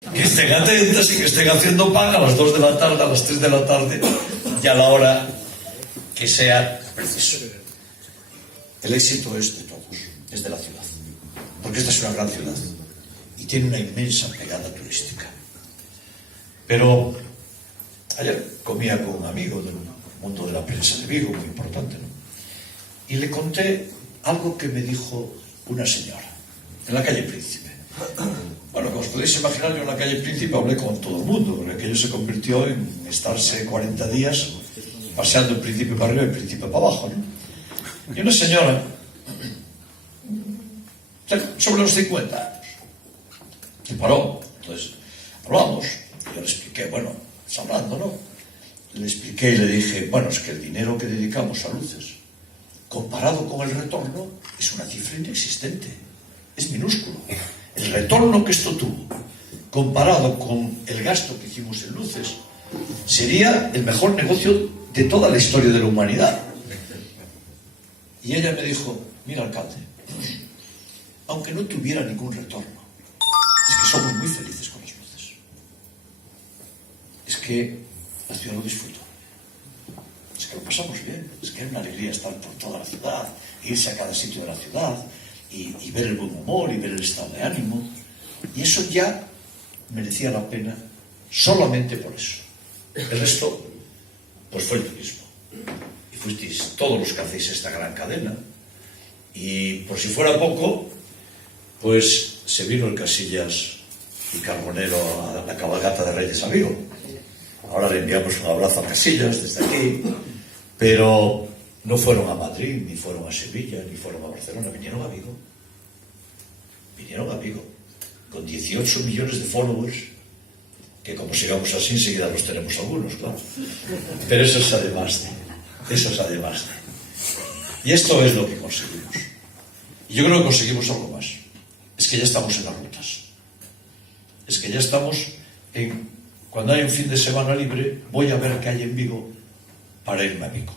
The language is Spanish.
Que estén atentas y que estén haciendo pan a las 2 de la tarde, a las 3 de la tarde y a la hora que sea preciso. El éxito es de todos, es de la ciudad, porque esta es una gran ciudad y tiene una inmensa pegada turística. Pero ayer comía con un amigo del mundo de la prensa de Vigo, muy importante, ¿no? Y le conté algo que me dijo una señora en la calle Príncipe. Bueno, como os podéis imaginar, yo en la calle Príncipe hablé con todo el mundo, porque aquello se convirtió en estarse 40 días paseando el Príncipe para arriba y el Príncipe para abajo, ¿no? Y una señora, sobre los 50 años, que paró. Entonces, hablamos, yo le expliqué, bueno, hablando, ¿no? Le expliqué y le dije, bueno, es que el dinero que dedicamos a luces, comparado con el retorno, es una cifra inexistente, es minúsculo. El retorno que esto tuvo, comparado con el gasto que hicimos en luces, sería el mejor negocio de toda la historia de la humanidad. Y ella me dijo, mira, alcalde, aunque no tuviera ningún retorno, es que somos muy felices con las luces. Es que la ciudad lo disfruta. Es que lo pasamos bien. Es que es una alegría estar por toda la ciudad, irse a cada sitio de la ciudad y ver el buen humor y ver el estado de ánimo. Y eso ya merecía la pena solamente por eso. El resto, pues fue el turismo. Y fuisteis todos los que hacéis esta gran cadena. Y por si fuera poco, pues se vino el Casillas y Carbonero a la cabalgata de Reyes a Vigo. Ahora le enviamos un abrazo a Casillas desde aquí, pero no fueron a Madrid, ni fueron a Sevilla, ni fueron a Barcelona, vinieron a Vigo. Vinieron a Vigo, con 18 millones de followers, que como sigamos así, enseguida los tenemos algunos, claro. Pero eso es además de, eso es además de. Y esto es lo que conseguimos. Y yo creo que conseguimos algo más. Es que ya estamos en las rutas. Es que ya estamos en... Cuando hay un fin de semana libre, voy a ver qué hay en Vigo para irme a Vigo.